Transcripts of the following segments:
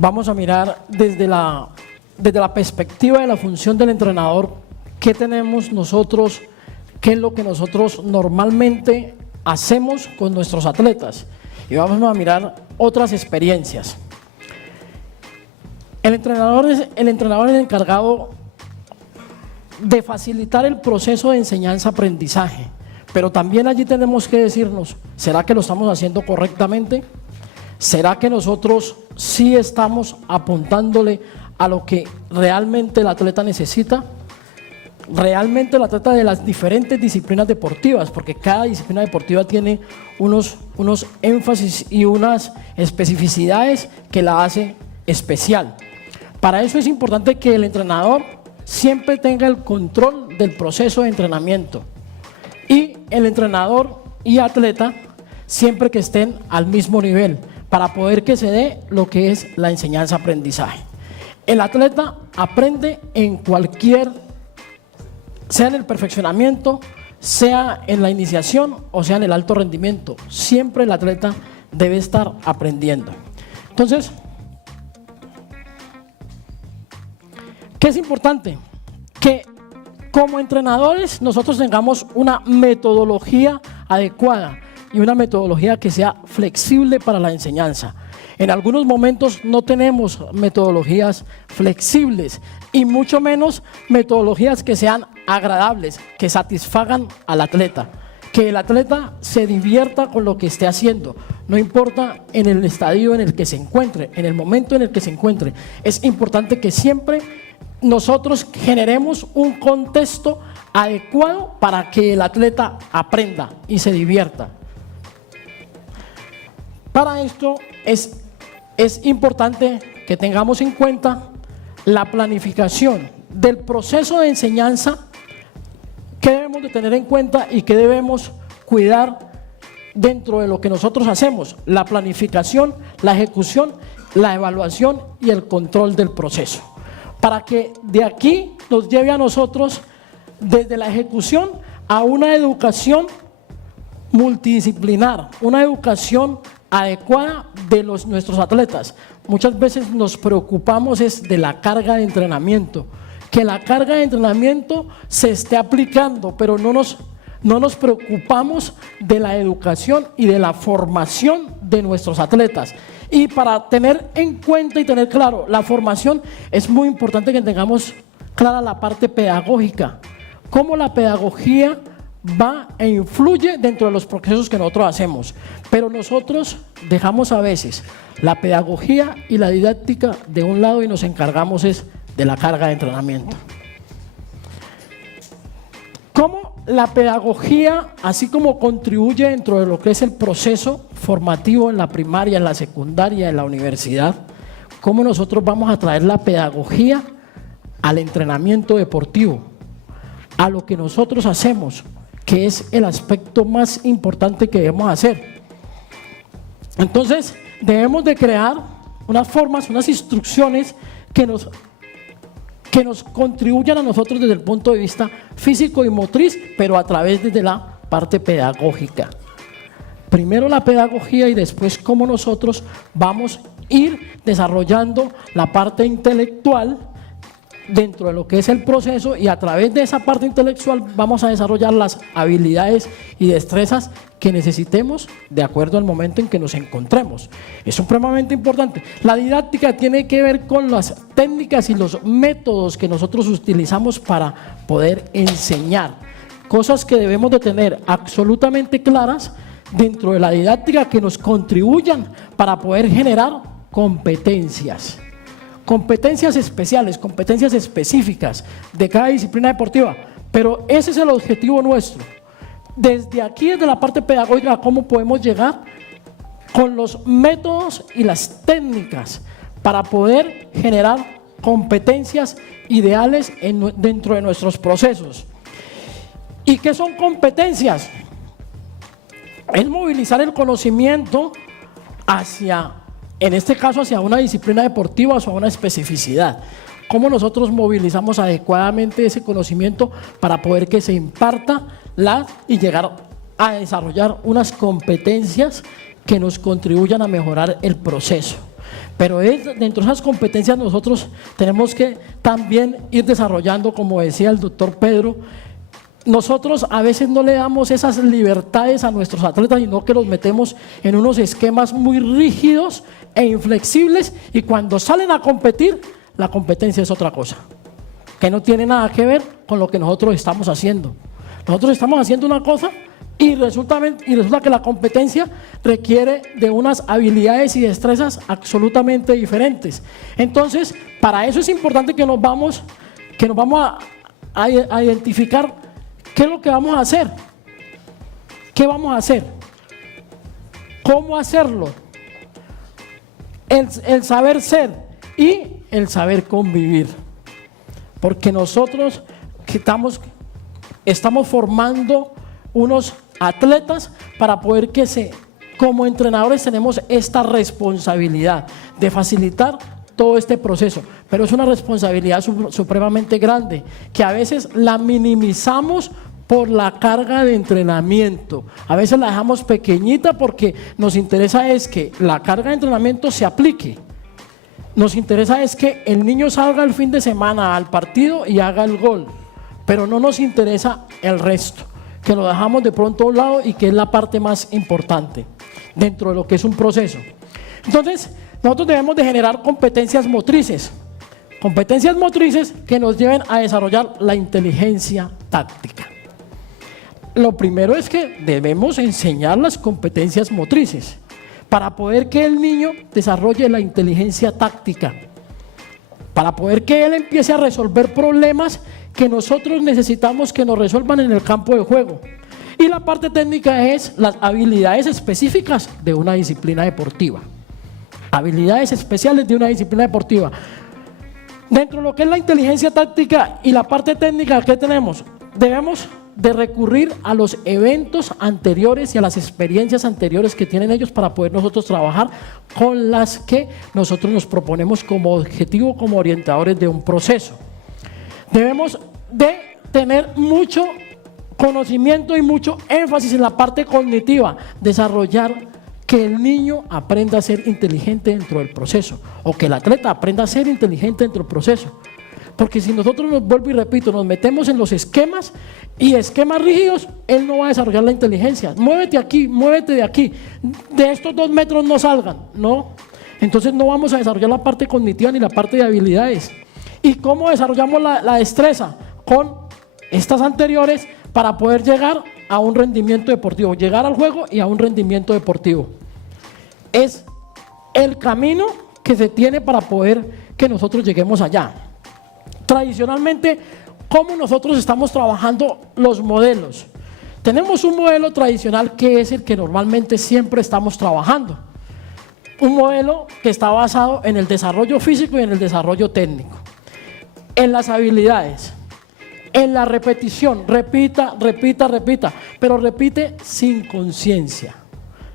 vamos a mirar desde la perspectiva de la función del entrenador, qué tenemos nosotros, qué es lo que nosotros normalmente hacemos con nuestros atletas. Y vamos a mirar otras experiencias. El entrenador es el encargado de facilitar el proceso de enseñanza-aprendizaje, pero también allí tenemos que decirnos, ¿será que lo estamos haciendo correctamente? ¿Será que nosotros sí estamos apuntándole a lo que realmente el atleta necesita? Realmente el atleta de las diferentes disciplinas deportivas, porque cada disciplina deportiva tiene unos énfasis y unas especificidades que la hace especial. Para eso es importante que el entrenador siempre tenga el control del proceso de entrenamiento y el entrenador y atleta siempre que estén al mismo nivel para poder que se dé lo que es la enseñanza-aprendizaje. El atleta aprende en cualquier, sea en el perfeccionamiento, sea en la iniciación o sea en el alto rendimiento, siempre el atleta debe estar aprendiendo. Entonces, ¿qué es importante? Que como entrenadores nosotros tengamos una metodología adecuada y una metodología que sea flexible para la enseñanza. En algunos momentos no tenemos metodologías flexibles y mucho menos metodologías que sean agradables, que satisfagan al atleta, que el atleta se divierta con lo que esté haciendo, no importa en el estadio en el que se encuentre, en el momento en el que se encuentre. Es importante que siempre nosotros generemos un contexto adecuado para que el atleta aprenda y se divierta. Para esto es importante que tengamos en cuenta la planificación del proceso de enseñanza, que debemos de tener en cuenta y que debemos cuidar dentro de lo que nosotros hacemos: la planificación, la ejecución, la evaluación y el control del proceso, para que de aquí nos lleve a nosotros desde la ejecución a una educación multidisciplinar, una educación adecuada de nuestros atletas. Muchas veces nos preocupamos es de la carga de entrenamiento, que la carga de entrenamiento se esté aplicando, pero no nos preocupamos de la educación y de la formación de nuestros atletas. Y para tener en cuenta y tener claro la formación, es muy importante que tengamos clara la parte pedagógica, cómo la pedagogía va e influye dentro de los procesos que nosotros hacemos, pero nosotros dejamos a veces la pedagogía y la didáctica de un lado y nos encargamos es de la carga de entrenamiento. ¿Cómo la pedagogía, así como contribuye dentro de lo que es el proceso formativo en la primaria, en la secundaria, en la universidad, cómo nosotros vamos a traer la pedagogía al entrenamiento deportivo, a lo que nosotros hacemos, que es el aspecto más importante que debemos hacer? Entonces, debemos de crear unas formas, unas instrucciones que nos contribuyan a nosotros desde el punto de vista físico y motriz, pero a través desde la parte pedagógica. Primero la pedagogía y después cómo nosotros vamos a ir desarrollando la parte intelectual dentro de lo que es el proceso, y a través de esa parte intelectual vamos a desarrollar las habilidades y destrezas que necesitemos de acuerdo al momento en que nos encontremos. Es supremamente importante. La didáctica tiene que ver con las técnicas y los métodos que nosotros utilizamos para poder enseñar, cosas que debemos de tener absolutamente claras dentro de la didáctica que nos contribuyan para poder generar competencias especiales, competencias específicas de cada disciplina deportiva, pero ese es el objetivo nuestro. Desde aquí, desde la parte pedagógica, cómo podemos llegar con los métodos y las técnicas para poder generar competencias ideales dentro de nuestros procesos. ¿Y qué son competencias? Es movilizar el conocimiento hacia, en este caso, hacia una disciplina deportiva o hacia una especificidad. ¿Cómo nosotros movilizamos adecuadamente ese conocimiento para poder que se imparta y llegar a desarrollar unas competencias que nos contribuyan a mejorar el proceso? Pero dentro de esas competencias nosotros tenemos que también ir desarrollando, como decía el doctor Pedro, nosotros a veces no le damos esas libertades a nuestros atletas, sino que los metemos en unos esquemas muy rígidos e inflexibles, y cuando salen a competir, la competencia es otra cosa, que no tiene nada que ver con lo que nosotros estamos haciendo. Nosotros estamos haciendo una cosa y resulta que la competencia requiere de unas habilidades y destrezas absolutamente diferentes. Entonces, para eso es importante que nos vamos a identificar qué es lo que vamos a hacer, qué vamos a hacer, cómo hacerlo, el saber ser y el saber convivir. Porque nosotros estamos formando unos atletas para poder como entrenadores tenemos esta responsabilidad de facilitar todo este proceso, pero es una responsabilidad supremamente grande que a veces la minimizamos por la carga de entrenamiento. A veces la dejamos pequeñita porque nos interesa es que la carga de entrenamiento se aplique. Nos interesa es que el niño salga el fin de semana al partido y haga el gol, pero no nos interesa el resto, que lo dejamos de pronto a un lado y que es la parte más importante dentro de lo que es un proceso. Entonces, nosotros debemos de generar competencias motrices que nos lleven a desarrollar la inteligencia táctica. Lo primero es que debemos enseñar las competencias motrices para poder que el niño desarrolle la inteligencia táctica, para poder que él empiece a resolver problemas que nosotros necesitamos que nos resuelvan en el campo de juego. Y la parte técnica es las habilidades específicas de una disciplina deportiva. Habilidades especiales de una disciplina deportiva. Dentro de lo que es la inteligencia táctica y la parte técnica que tenemos, debemos de recurrir a los eventos anteriores y a las experiencias anteriores que tienen ellos para poder nosotros trabajar con las que nosotros nos proponemos como objetivo, como orientadores de un proceso. Debemos de tener mucho conocimiento y mucho énfasis en la parte cognitiva, desarrollar que el niño aprenda a ser inteligente dentro del proceso, o que el atleta aprenda a ser inteligente dentro del proceso. Porque si nosotros, vuelvo y repito, nos metemos en los esquemas y esquemas rígidos, él no va a desarrollar la inteligencia. Muévete aquí, muévete de aquí, de estos 2 metros no salgan, no. Entonces no vamos a desarrollar la parte cognitiva ni la parte de habilidades. ¿Y cómo desarrollamos la destreza? Con estas anteriores para poder llegar a un rendimiento deportivo, llegar al juego y a un rendimiento deportivo. Es el camino que se tiene para poder que nosotros lleguemos allá. Tradicionalmente, ¿cómo nosotros estamos trabajando los modelos? Tenemos un modelo tradicional que es el que normalmente siempre estamos trabajando. Un modelo que está basado en el desarrollo físico y en el desarrollo técnico. En las habilidades, en la repetición, repita, pero repite sin conciencia.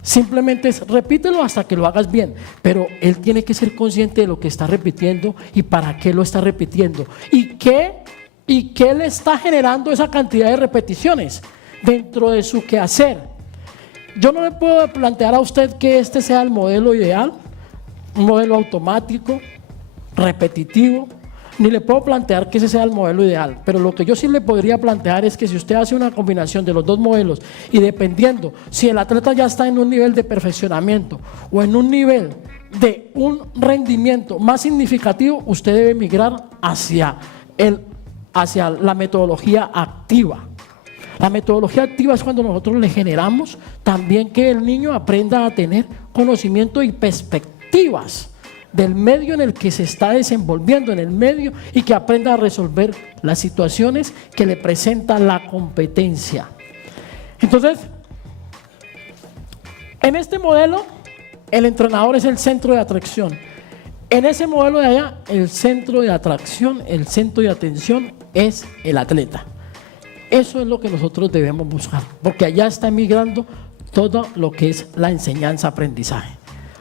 Simplemente repítelo hasta que lo hagas bien, pero él tiene que ser consciente de lo que está repitiendo y para qué lo está repitiendo y qué le está generando esa cantidad de repeticiones dentro de su quehacer. Yo no le puedo plantear a usted que este sea el modelo ideal, un modelo automático, repetitivo, ni le puedo plantear que ese sea el modelo ideal, pero lo que yo sí le podría plantear es que si usted hace una combinación de los 2 modelos y dependiendo si el atleta ya está en un nivel de perfeccionamiento o en un nivel de un rendimiento más significativo, usted debe migrar hacia la metodología activa. La metodología activa es cuando nosotros le generamos también que el niño aprenda a tener conocimiento y perspectivas del medio en el que se está desenvolviendo, en el medio, y que aprenda a resolver las situaciones que le presenta la competencia. Entonces, en este modelo, el entrenador es el centro de atracción. En ese modelo de allá, el centro de atracción, el centro de atención es el atleta. Eso es lo que nosotros debemos buscar, porque allá está migrando todo lo que es la enseñanza-aprendizaje.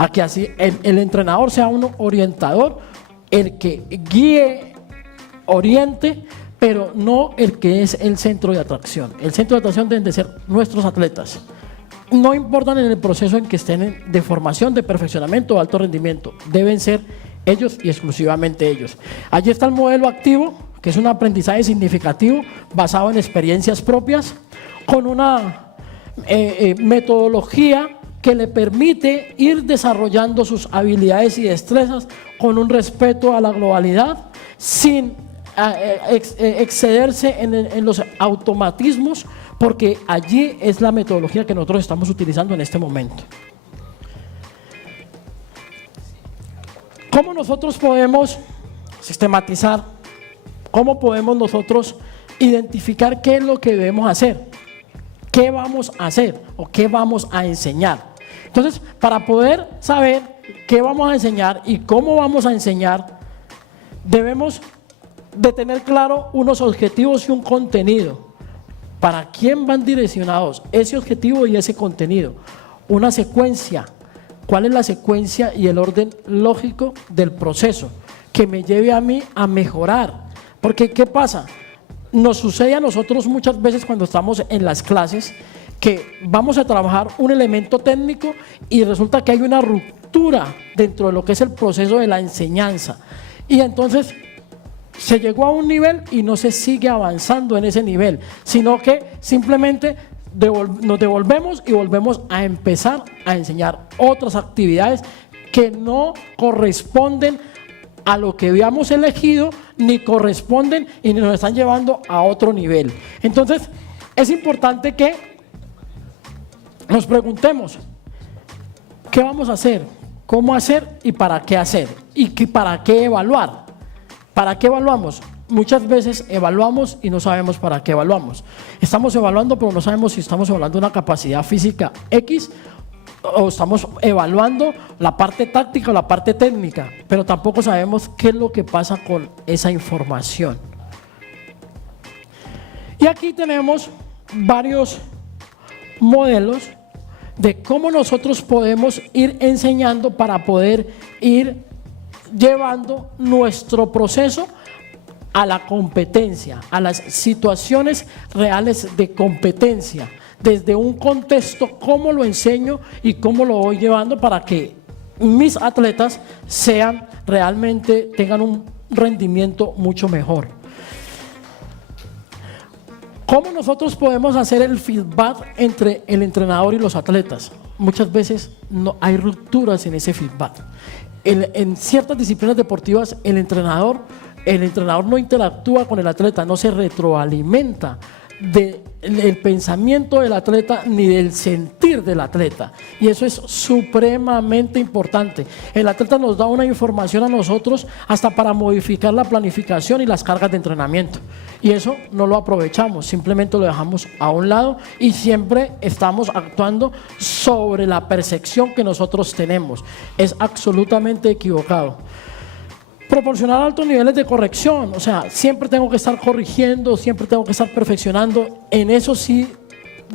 A que así el entrenador sea un orientador, el que guíe, oriente, pero no el que es el centro de atracción. El centro de atracción deben de ser nuestros atletas. no importan en el proceso en que estén de formación, de perfeccionamiento o alto rendimiento, deben ser ellos y exclusivamente ellos. Allí está el modelo activo, que es un aprendizaje significativo basado en experiencias propias, con una metodología que le permite ir desarrollando sus habilidades y destrezas con un respeto a la globalidad, sin excederse en los automatismos, porque allí es la metodología que nosotros estamos utilizando en este momento. ¿Cómo nosotros podemos sistematizar? ¿Cómo podemos nosotros identificar qué es lo que debemos hacer? ¿Qué vamos a hacer o qué vamos a enseñar? Entonces, para poder saber qué vamos a enseñar y cómo vamos a enseñar, debemos de tener claro unos objetivos y un contenido. ¿Para quién van direccionados ese objetivo y ese contenido? Una secuencia. ¿Cuál es la secuencia y el orden lógico del proceso que me lleve a mí a mejorar? Porque ¿qué pasa? Nos sucede a nosotros muchas veces cuando estamos en las clases que vamos a trabajar un elemento técnico y resulta que hay una ruptura dentro de lo que es el proceso de la enseñanza, y entonces se llegó a un nivel y no se sigue avanzando en ese nivel, sino que simplemente nos devolvemos y volvemos a empezar a enseñar otras actividades que no corresponden a lo que habíamos elegido, ni corresponden y nos están llevando a otro nivel. Entonces es importante que nos preguntemos qué vamos a hacer, cómo hacer y para qué hacer, y para qué evaluar. ¿Para qué evaluamos? Muchas veces evaluamos y no sabemos para qué evaluamos. Estamos evaluando, pero no sabemos si estamos evaluando una capacidad física X o estamos evaluando la parte táctica o la parte técnica, pero tampoco sabemos qué es lo que pasa con esa información. Y aquí tenemos varios modelos de cómo nosotros podemos ir enseñando para poder ir llevando nuestro proceso a la competencia, a las situaciones reales de competencia, desde un contexto, cómo lo enseño y cómo lo voy llevando para que mis atletas tengan un rendimiento mucho mejor. ¿Cómo nosotros podemos hacer el feedback entre el entrenador y los atletas? Muchas veces no hay rupturas en ese feedback. En ciertas disciplinas deportivas el entrenador no interactúa con el atleta, no se retroalimenta del pensamiento del atleta ni del sentir del atleta, y eso es supremamente importante. El atleta nos da una información a nosotros hasta para modificar la planificación y las cargas de entrenamiento, y eso no lo aprovechamos, simplemente lo dejamos a un lado y siempre estamos actuando sobre la percepción que nosotros tenemos. Es absolutamente equivocado. Proporcionar altos niveles de corrección, o sea, siempre tengo que estar corrigiendo, siempre tengo que estar perfeccionando. En eso sí,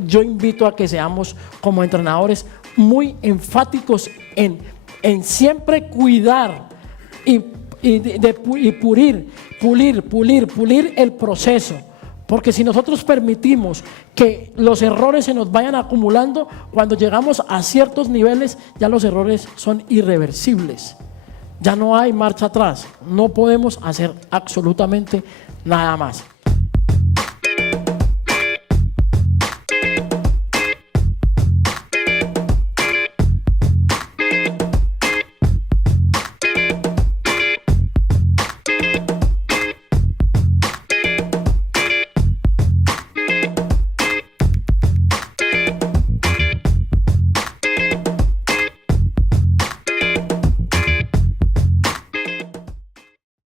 yo invito a que seamos como entrenadores muy enfáticos en siempre cuidar y pulir el proceso. Porque si nosotros permitimos que los errores se nos vayan acumulando, cuando llegamos a ciertos niveles, ya los errores son irreversibles. Ya no hay marcha atrás, no podemos hacer absolutamente nada más.